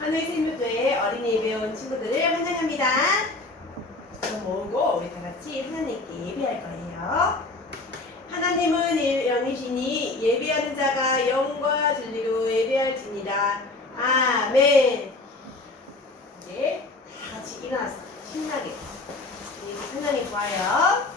한의생명교회 어린이 예배에 온 친구들을 환영합니다. 손 모으고 우리 다 같이 하나님께 예배할 거예요. 하나님은 영이시니 예배하는 자가 영과 진리로 예배할지니라. 아멘. 이제 다 같이 일어나서 신나게 찬양이 좋아요.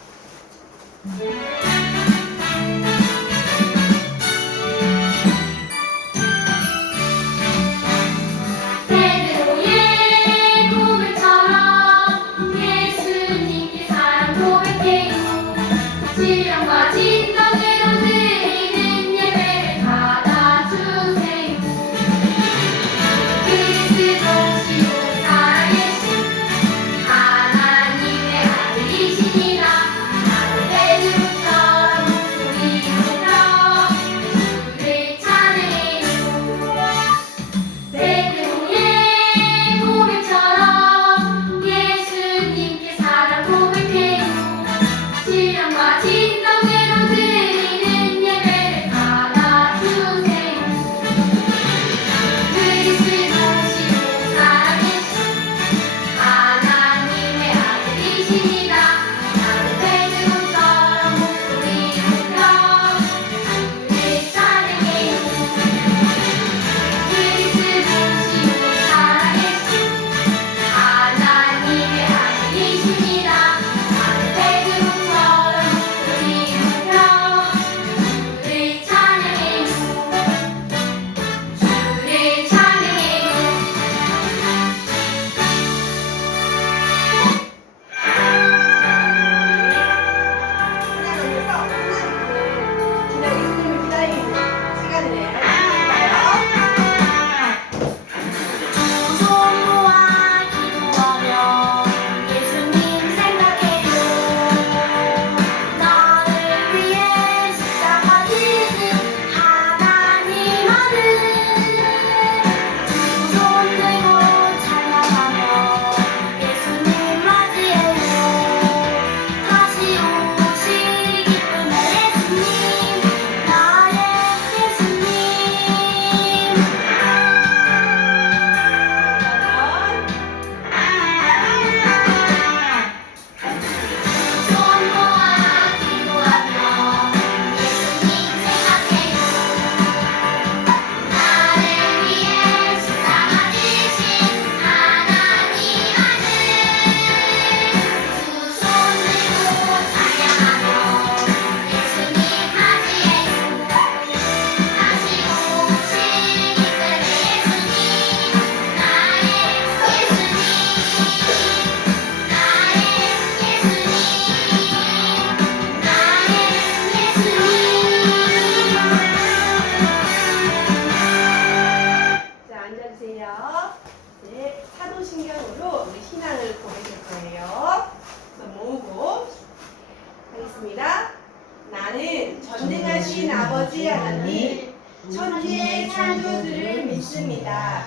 나는 전능하신 아버지 하나님, 천지의 창조주를 믿습니다.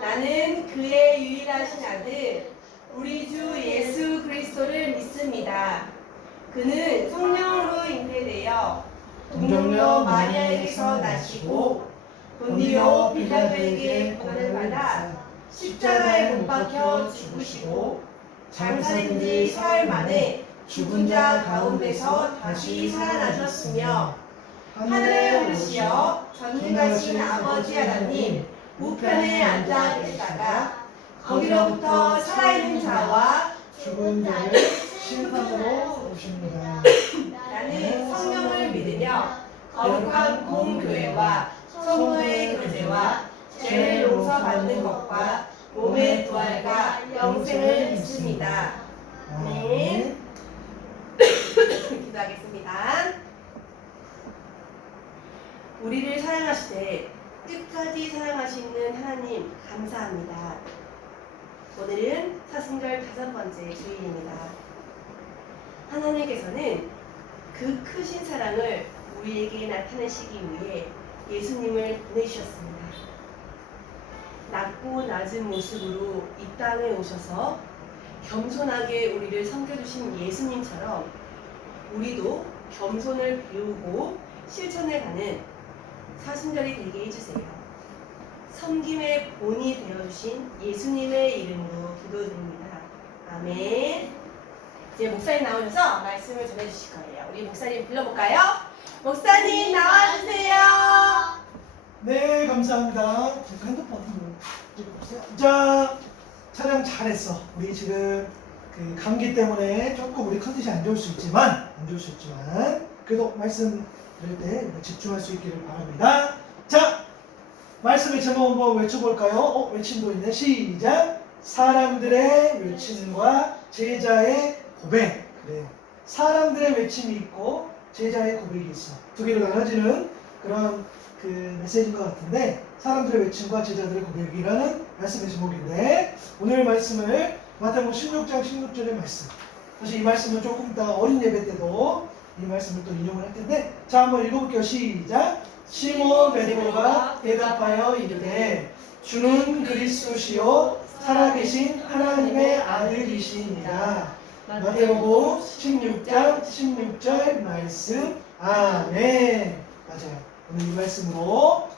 나는 그의 유일하신 아들, 우리 주 예수 그리스도를 믿습니다. 그는 성령으로 잉태되어 동정녀 마리아에게서 나시고 본디오 빌라도에게 고난을 받아 십자가에 못 박혀 죽으시고 장사된 지 사흘 만에 죽은 자 가운데서 다시 살아나셨으며 하늘에 오르시어 전능하신 아버지 하나님 우편에 앉아 계시다가 거기로부터 살아있는 자와 죽은 자를 심판으로 오십니다. 나는 성령을 믿으며 거룩한 공교회와 성도의 교제와 죄를 용서받는 것과 몸의 부활과 영생을 믿습니다. 아멘. 기도하겠습니다. 우리를 사랑하시되 끝까지 사랑하시는 하나님 감사합니다. 오늘은 사순절 5번째 주일입니다. 하나님께서는 그 크신 사랑을 우리에게 나타내시기 위해 예수님을 보내주셨습니다. 낮고 낮은 모습으로 이 땅에 오셔서 겸손하게 우리를 섬겨주신 예수님처럼 우리도 겸손을 배우고 실천해가는 사순절이 되게 해주세요. 섬김의 본이 되어주신 예수님의 이름으로 기도드립니다. 아멘. 이제 목사님 나오셔서 말씀을 전해주실 거예요. 우리 목사님 불러볼까요? 목사님 나와주세요. 네, 감사합니다. 핸드폰 찍어보세요. 자, 촬영 잘했어. 우리 지금 그 감기 때문에 조금 우리 컨디션이 안 좋을 수 있지만 그래도 말씀 들을 때 집중할 수 있기를 바랍니다. 자, 말씀의 제목 한번 외쳐볼까요? 외침도 있네. 시작. 사람들의 외침과 제자의 고백. 그래. 사람들의 외침이 있고 제자의 고백이 있어. 두 개로 나눠지는 그런 그 메시지인 것 같은데, 사람들의 외침과 제자들의 고백이라는 말씀의 제목인데, 오늘 말씀을 마태복음 16장 16절의 말씀. 사실 이 말씀은 조금 이따 어린 예배 때도 이 말씀을 또 인용을 할 텐데, 자, 한번 읽어볼게요. 시작. 시몬 베드로가 대답하여 이르되 주는 그리스도시요 살아계신 하나님의 아들이시니라. 마태복음 16장 16절 말씀. 아멘. 맞아요. 오늘 이 말씀으로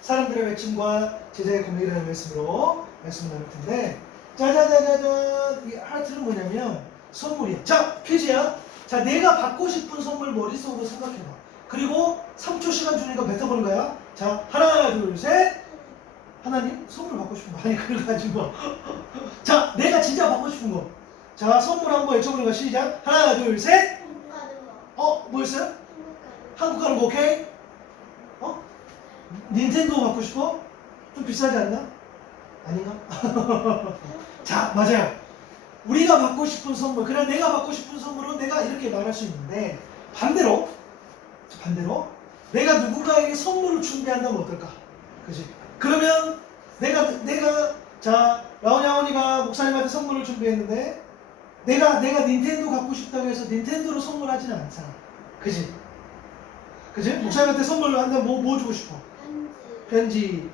사람들의 외침과 제자의 고백이라는 말씀으로 말씀을 나눌 텐데, 짜자자자자, 이 하트는 뭐냐면 선물이야. 자, 퀴즈야. 자, 내가 받고 싶은 선물 머릿속으로 생각해봐. 그리고 3초 시간 주니까 뱉어보는 거야. 자, 하나, 둘, 셋. 하나님, 선물 받고 싶은 거. 아니, 그걸 가지고. 자, 내가 진짜 받고 싶은 거. 자, 선물 한번 외쳐보는 거. 시작. 하나, 둘, 셋. 뭐였어요? 한국 가는 거 오케이? 닌텐도 받고 싶어? 좀 비싸지 않나? 아닌가? 자, 맞아요. 우리가 받고 싶은 선물, 그냥 내가 받고 싶은 선물은 내가 이렇게 말할 수 있는데, 반대로 내가 누군가에게 선물을 준비한다면 어떨까? 그지? 그러면 내가 자, 라온야원이가 목사님한테 선물을 준비했는데, 내가 닌텐도 갖고 싶다고 해서 닌텐도로 선물하지는 않잖아. 그지? 목사님한테 선물을 한다면 뭐 주고 싶어? 편지?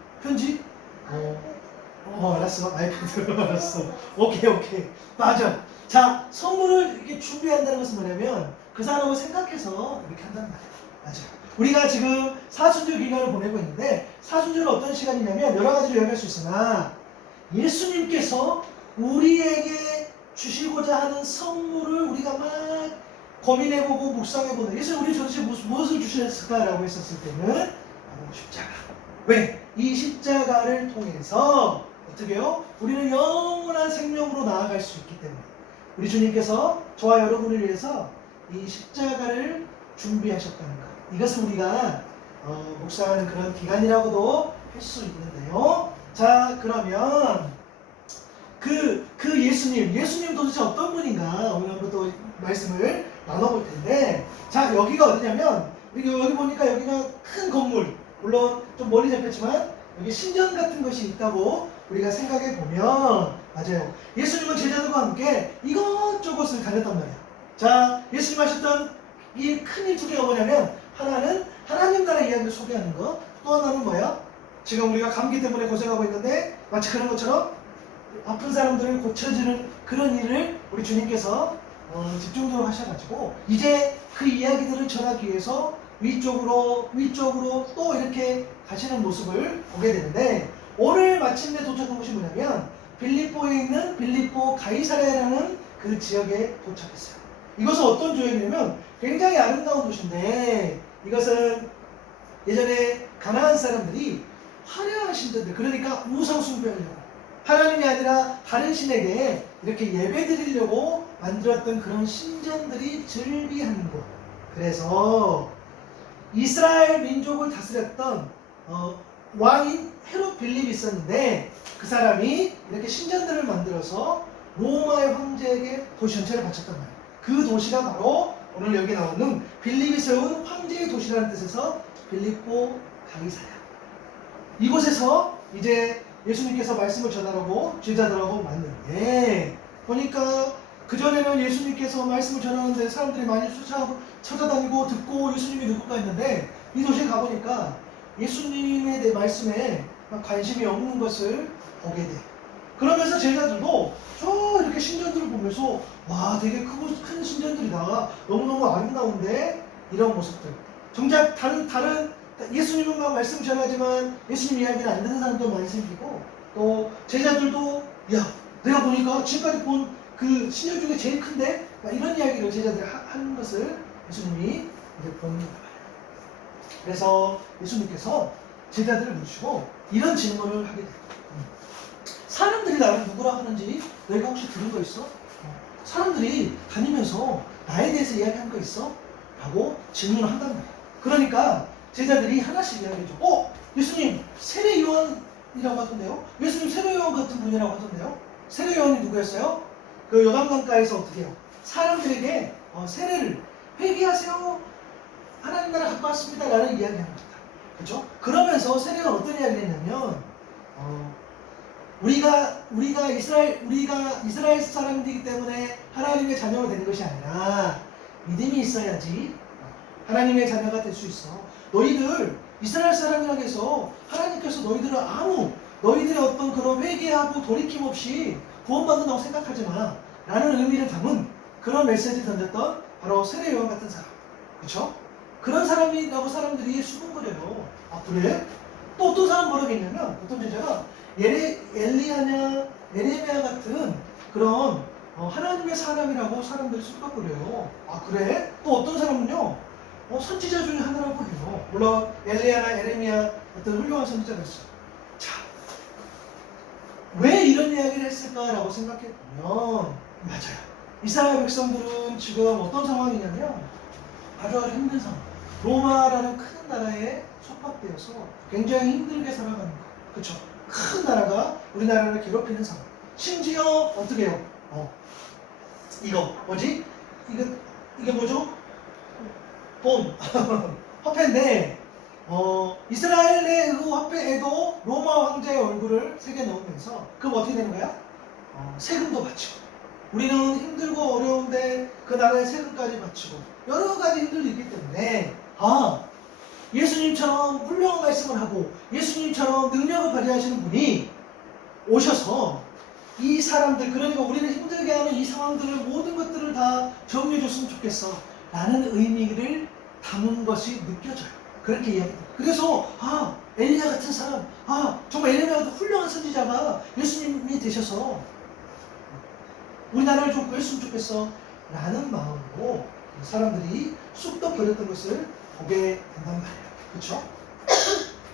알았어. 아이패드. 알았어. 오케이. 맞아. 자, 선물을 이렇게 준비한다는 것은 뭐냐면 그 사람을 생각해서 이렇게 한단 말이야. 맞아. 우리가 지금 사순절 기간을 보내고 있는데, 사순절은 어떤 시간이냐면 여러 가지로 이야기할 수 있으나 예수님께서 우리에게 주시고자 하는 선물을 우리가 막 고민해보고 묵상해보는, 예수님 우리 도대체 무엇을 주셨을까라고 했었을 때는 바로 십자가. 왜? 이 십자가를 통해서 어떻게 해요? 우리는 영원한 생명으로 나아갈 수 있기 때문에 우리 주님께서 저와 여러분을 위해서 이 십자가를 준비하셨다는 것, 이것을 우리가 묵상하는 그런 기간이라고도 할 수 있는데요. 자, 그러면 그 예수님 도대체 어떤 분인가 오늘 한번 또 말씀을 나눠볼 텐데, 자, 여기가 어디냐면 여기 보니까 여기가 큰 건물, 물론 좀 멀리 잡혔지만 여기 신전 같은 것이 있다고 우리가 생각해 보면, 맞아요. 예수님은 제자들과 함께 이것저것을 다녔단 말이야. 자, 예수님 하셨던 이 큰 일 두 개가 뭐냐면, 하나는 하나님 나라 이야기를 소개하는 것, 또 하나는 뭐야? 지금 우리가 감기 때문에 고생하고 있는데 마치 그런 것처럼 아픈 사람들을 고쳐주는 그런 일을 우리 주님께서 집중적으로 하셔가지고 이제 그 이야기들을 전하기 위해서 위쪽으로 또 이렇게 가시는 모습을 보게 되는데, 오늘 마침내 도착한 곳이 뭐냐면 빌립보에 있는 빌립보 가이사랴라는 그 지역에 도착했어요. 이것은 어떤 지역이냐면 굉장히 아름다운 도시인데, 이것은 예전에 가나안 사람들이 화려한 신전들, 그러니까 우상 숭배하려고 하나님이 아니라 다른 신에게 이렇게 예배 드리려고 만들었던 그런 신전들이 즐비하는 곳. 그래서 이스라엘 민족을 다스렸던 왕인 헤롯 빌립이 있었는데, 그 사람이 이렇게 신전들을 만들어서 로마의 황제에게 도시 전체를 바쳤단 말이에요. 그 도시가 바로 오늘 여기 나오는 빌립이 세운 황제의 도시라는 뜻에서 빌립보 가이사랴. 이곳에서 이제 예수님께서 말씀을 전하라고 제자들하고 만났는데, 보니까 그전에는 예수님께서 말씀을 전하는데 사람들이 많이 찾아다니고 듣고 예수님이 누굴까 했는데, 이 도시에 가보니까 예수님의 내 말씀에 관심이 없는 것을 보게 돼. 그러면서 제자들도 저 이렇게 신전들을 보면서 와, 되게 크고 큰 신전들이다, 너무너무 아름다운데, 이런 모습들. 정작 다른 예수님은 막 말씀 전하지만 예수님 이야기를 안 듣는 사람도 많이 생기고 또 제자들도 야 내가 보니까 지금까지 본 그 신령 중에 제일 큰데 막 이런 이야기를 제자들이 하는 것을 예수님이 이제 보는 거예요. 그래서 예수님께서 제자들을 모시고 이런 질문을 하게 돼요. 사람들이 나를 누구라 하는지 너희가 혹시 들은 거 있어? 사람들이 다니면서 나에 대해서 이야기한 거 있어? 라고 질문을 한단 말이에요. 그러니까 제자들이 하나씩 이야기해줘. 예수님 세례 요한이라고 하던데요? 예수님 세례 요한 같은 분이라고 하던데요? 세례 요한이 누구였어요? 그 요단강가에서 어떻게 해요? 사람들에게 세례를 회개하세요. 하나님 나라 갖고 왔습니다. 라는 이야기하는 겁니다. 그렇죠? 그러면서 세례가 어떤 이야기를 했냐면 우리가 이스라엘 사람들이기 때문에 하나님의 자녀가 되는 것이 아니라 믿음이 있어야지 하나님의 자녀가 될 수 있어. 너희들 이스라엘 사람이라고 해서 하나님께서 너희들의 어떤 그런 회개하고 돌이킴 없이 구원받는다고 생각하지 마 라는 의미를 담은 그런 메시지를 던졌던 바로 세례 요한 같은 사람. 그렇죠? 그런 사람이라고 사람들이 수군거려요. 아 그래? 또 어떤 사람 뭐라고 했냐면 어떤 제자가 엘리야냐 에레미야 같은 그런 하나님의 사람이라고 사람들이 수군거려요. 아 그래? 또 어떤 사람은요 선지자 중에 하나라고 해요. 물론 엘리야나 에레미야 같은 훌륭한 선지자가 있어요. 자, 왜 이런 이야기를 했을까라고 생각해보면 맞아요. 이스라엘 백성들은 지금 어떤 상황이냐면 아주 힘든 상황. 로마라는 큰 나라에 속박되어서 굉장히 힘들게 살아가는 거예요. 그렇죠? 큰 나라가 우리나라를 괴롭히는 상황. 심지어 어떻게 해요? 이거 뭐지? 이게 뭐죠? 돈 화폐인데 이스라엘의 그 화폐에도 로마 황제의 얼굴을 새겨 넣으면서 그럼 어떻게 되는 거야? 세금도 바치고 우리는 힘들고 어려운데 그 나라의 세금까지 바치고 여러 가지 힘들이 있기 때문에 예수님처럼 훌륭한 말씀을 하고 예수님처럼 능력을 발휘하시는 분이 오셔서 이 사람들 그러니까 우리를 힘들게 하는 이 상황들을 모든 것들을 다 정리해 줬으면 좋겠어 라는 의미를 담은 것이 느껴져요. 그렇게 이야기해요. 그래서 엘리야 같은 사람 정말 엘리야 같은 훌륭한 선지자가 예수님이 되셔서 우리나라를 좀 구했으면 좋겠어 라는 마음으로 사람들이 쑥덕 거렸던 것을 보게 된단 말이에요. 그렇죠?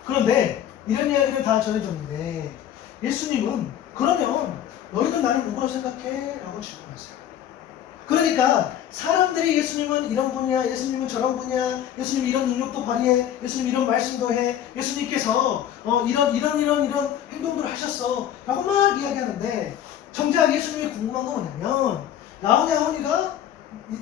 그런데 이런 이야기를 다 전해줬는데 예수님은 그러면 너희는 나를 누구로 생각해? 라고 질문하세요. 그러니까 사람들이 예수님은 이런 분이야, 예수님은 저런 분이야, 예수님 이런 능력도 발휘해, 예수님 이런 말씀도 해, 예수님께서 이런 행동들을 하셨어 라고 막 이야기하는데 정작 예수님이 궁금한 건 뭐냐면 라오냐 하오니가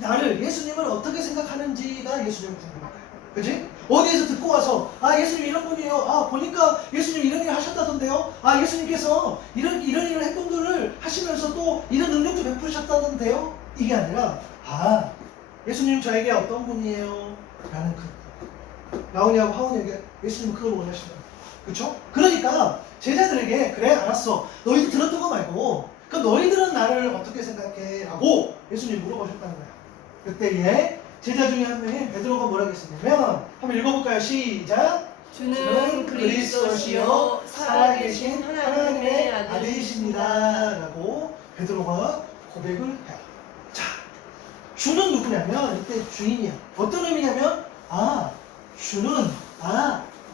나를 예수님을 어떻게 생각하는지가 예수님은 궁금한 거예요. 그치? 어디에서 듣고 와서 예수님 이런 분이에요. 보니까 예수님 이런 일 하셨다던데요. 예수님께서 이런 행동들을 하시면서 또 이런 능력도 베푸셨다던데요. 이게 아니라 예수님 저에게 어떤 분이에요? 라는 라오냐고 하오니에게 예수님은 그걸 원하시는 거예요. 그쵸? 그러니까 제자들에게 그래 알았어 너희들 들었던 거 말고 그럼 너희들은 나를 어떻게 생각해? 라고 예수님이 물어보셨다는 거예요. 그때에 제자 중에 한 명이 베드로가 뭐라고 했었냐면 한번 읽어볼까요? 시작! 주는 그리스도시요 살아계신 하나님의 아들이십니다 라고 베드로가 고백을 해요. 자, 주는 누구냐면 이때 주인이야. 어떤 의미냐면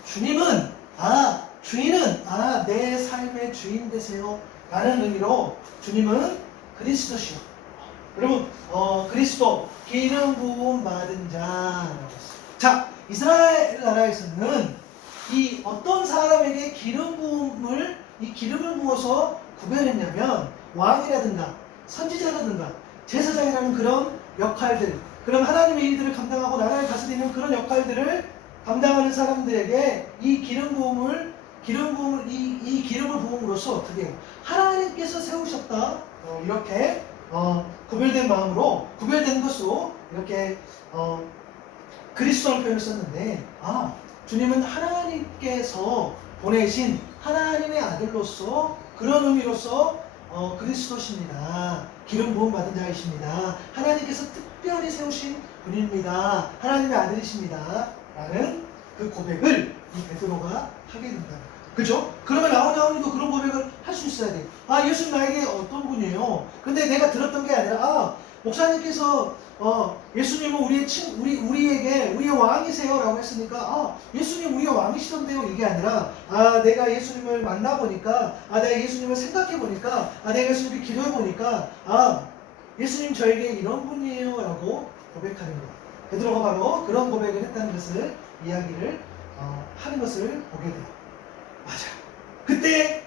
주님은 주인은 내 삶의 주인 되세요 라는 의미로 주님은 그리스도시요. 여러분 그리스도 기름 부음 받은 자라고 했어요. 자, 이스라엘 나라에서는 이 어떤 사람에게 기름을 부어서 구별했냐면 왕이라든가 선지자라든가 제사장이라는 그런 역할들, 그런 하나님의 일들을 감당하고 나라를 다스리는 그런 역할들을 감당하는 사람들에게 이 기름을 부음으로써 어떻게 해요? 하나님께서 세우셨다. 이렇게 구별된 마음으로 구별된 것으로 이렇게 그리스도라는 표현을 썼는데 주님은 하나님께서 보내신 하나님의 아들로서 그런 의미로서 그리스도십니다. 기름 부음 받은 자이십니다. 하나님께서 특별히 세우신 분입니다. 하나님의 아들이십니다. 라는 그 고백을 이 베드로가 하게 된다. 그죠? 그러면 나오니도 그런 고백을 할 수 있어야 돼. 아, 예수님 나에게 어떤 분이에요? 근데 내가 들었던 게 아니라, 아, 목사님께서 예수님은 우리에게 우리의 왕이세요라고 했으니까, 아, 예수님 우리의 왕이시던데요. 이게 아니라, 아, 내가 예수님을 만나보니까, 아, 내가 예수님을 생각해보니까, 아, 내가 예수님께 기도해보니까, 아, 예수님 저에게 이런 분이에요라고 고백하는 거. 베드로가 바로 그런 고백을 했다는 것을 이야기를 하는 것을 보게 돼요. 맞아. 그때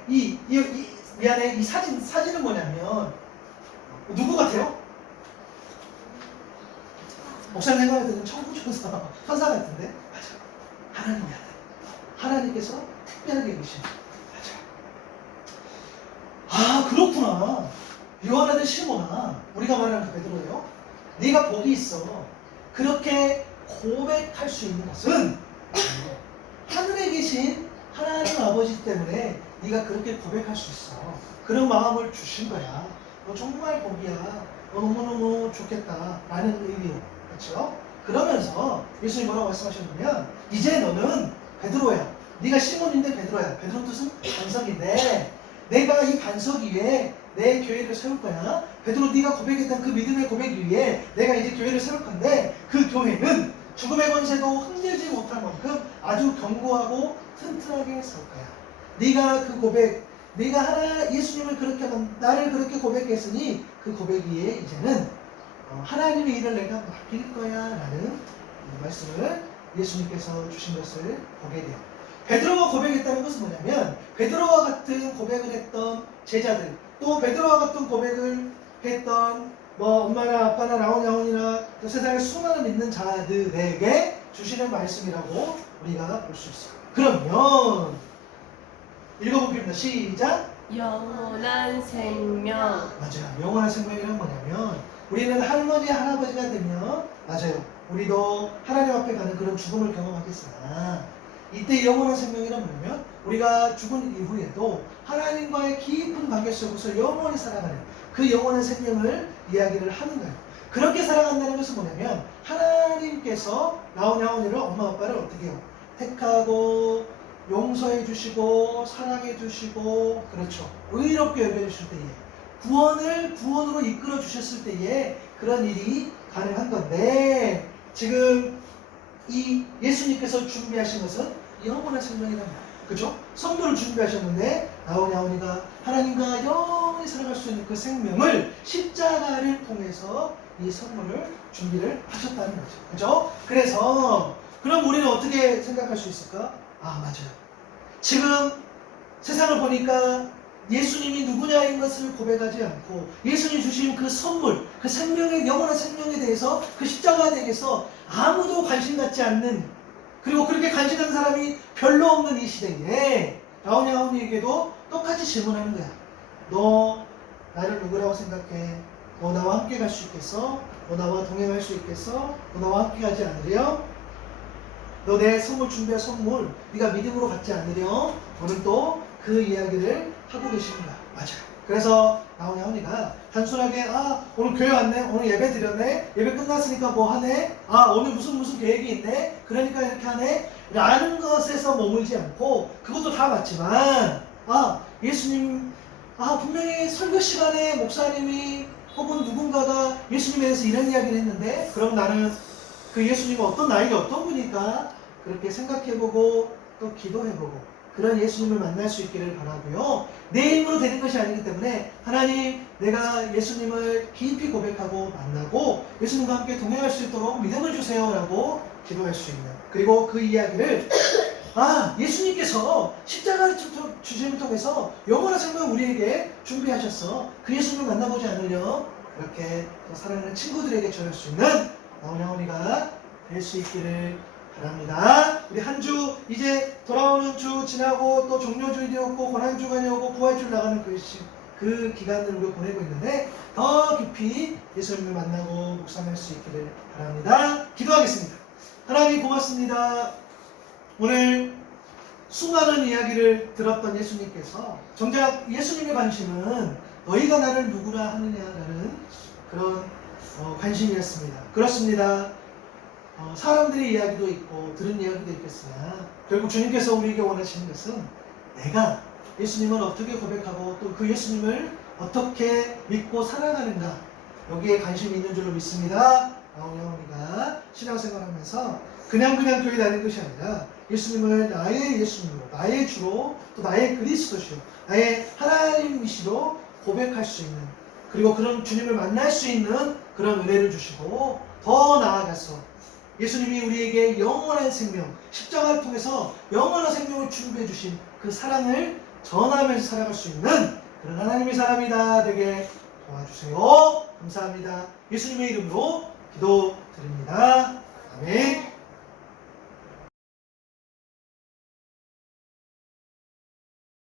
미안해, 이 사진은 뭐냐면 누구 같아요? 목사님 생각할 때는 천사 같은데. 맞아. 하나님이 아들. 하나님께서 특별하게 계신. 맞아. 아, 그렇구나. 요한 아들 시몬아, 우리가 말하는 그 베드로예요. 네가 복이 있어. 그렇게 고백할 수 있는 것은 하늘에 계신 하나님 아버지 때문에 네가 그렇게 고백할 수 있어. 그런 마음을 주신 거야. 너 정말 복이야. 너 너무너무 좋겠다. 라는 의미로. 그렇죠? 그러면서 예수님이 뭐라고 말씀하셨냐면, 이제 너는 베드로야. 네가 시몬인데 베드로야. 베드로 뜻은 반석인데, 내가 이 반석 위에 내 교회를 세울 거야. 베드로, 네가 고백했던 그 믿음의 고백 위에 내가 이제 교회를 세울 건데, 그 교회는 죽음의 권세도 흔들지 못할 만큼 아주 견고하고 튼튼하게 설 거야. 네가 그 고백, 네가 예수님을 그렇게 나를 그렇게 고백했으니 그 고백 위에 이제는 하나님의 일을 내가 맡길 거야 라는 말씀을 예수님께서 주신 것을 보게 돼요. 베드로가 고백했다는 것은 뭐냐면, 베드로와 같은 고백을 했던 제자들, 또 베드로와 같은 고백을 했던 엄마나 아빠나 라온야온이나 또 세상에 수많은 믿는 자들에게 주시는 말씀이라고 우리가 볼 수 있어요. 그러면 읽어보겠습니다. 시작. 영원한 생명. 맞아요. 영원한 생명이란 뭐냐면, 우리는 할머니 할아버지가 되면, 맞아요, 우리도 하나님 앞에 가는 그런 죽음을 경험하겠으나, 이때 영원한 생명이란 뭐냐면, 우리가 죽은 이후에도 하나님과의 깊은 관계 속에서 영원히 살아가는 그 영원한 생명을 이야기를 하는 거예요. 그렇게 살아간다는 것은 뭐냐면, 하나님께서 나오냐오니를 엄마 아빠를 어떻게 해요? 택하고 용서해 주시고 사랑해 주시고, 그렇죠, 의롭게 여겨 주실 때에, 구원으로 이끌어 주셨을 때에 그런 일이 가능한 건데, 지금 이 예수님께서 준비하신 것은 영원한 생명이란 말이에요. 그죠? 선물을 준비하셨는데, 나오냐오니가 하나님과 영원히 살아갈 수 있는 그 생명을 십자가를 통해서 이 선물을 준비를 하셨다는 거죠. 그죠? 그래서 그럼 우리는 어떻게 생각할 수 있을까? 아, 맞아요. 지금 세상을 보니까 예수님이 누구냐인 것을 고백하지 않고, 예수님이 주신 그 선물, 그 생명의, 영원한 생명에 대해서, 그 십자가에 대해서 아무도 관심 갖지 않는, 그리고 그렇게 관심 갖는 사람이 별로 없는 이 시대에 나오냐오니에게도 똑같이 질문하는 거야. 너 나를 누구라고 생각해? 너 나와 함께 갈 수 있겠어? 너 나와 동행할 수 있겠어? 너 나와 함께 가지 않으려? 너 내 선물 준비할 선물 네가 믿음으로 받지 않으려? 오늘 또 그 이야기를 하고 계시는 거야. 맞아요. 그래서 나오냐오니가 단순하게, 아, 오늘 교회 왔네, 오늘 예배 드렸네, 예배 끝났으니까 뭐 하네, 아, 오늘 무슨 계획이 있네, 그러니까 이렇게 하네 라는 것에서 머물지 않고, 그것도 다 맞지만, 아, 예수님, 아, 분명히 설교 시간에 목사님이 혹은 누군가가 예수님에 대해서 이런 이야기를 했는데, 그럼 나는 그 예수님은 어떤 나에게 어떤 분일까 그렇게 생각해보고 또 기도해보고, 그런 예수님을 만날 수 있기를 바라고요. 내 힘으로 되는 것이 아니기 때문에, 하나님, 내가 예수님을 깊이 고백하고 만나고 예수님과 함께 동행할 수 있도록 믿음을 주세요 라고 기도할 수 있는, 그리고 그 이야기를, 아, 예수님께서 십자가를 주심을 통해서 영원한 생명을 우리에게 준비하셨어. 그 예수님을 만나보지 않으려? 그렇게 또 사랑하는 친구들에게 전할 수 있는 나오냐오니가 될 수 있기를 바랍니다. 우리 한 주, 이제 돌아오는 주 지나고 또 종료주일이 오고 고난주간이 오고 부활주일 나가는 그 기간을 우리가 보내고 있는데, 더 깊이 예수님을 만나고 묵상할 수 있기를 바랍니다. 기도하겠습니다. 하나님 고맙습니다. 오늘 수많은 이야기를 들었던 예수님께서 정작 예수님의 관심은 너희가 나를 누구라 하느냐라는 그런 관심이었습니다. 그렇습니다. 사람들의 이야기도 있고 들은 이야기도 있겠으나 결국 주님께서 우리에게 원하시는 것은 내가 예수님을 어떻게 고백하고 또 그 예수님을 어떻게 믿고 사랑하는가 여기에 관심이 있는 줄로 믿습니다. 우리가 신앙생활하면서 그냥 교회 다니는 것이 아니라 예수님을 나의 예수님으로 나의 주로 또 나의 그리스도시로 나의 하나님이시로 고백할 수 있는 그리고 그런 주님을 만날 수 있는 그런 은혜를 주시고 더 나아가서 예수님이 우리에게 영원한 생명 십자가를 통해서 영원한 생명을 준비해 주신 그 사랑을 전하면서 살아갈 수 있는 그런 하나님의 사람이다 되게 도와주세요. 감사합니다. 예수님의 이름으로 기도드립니다. 아멘.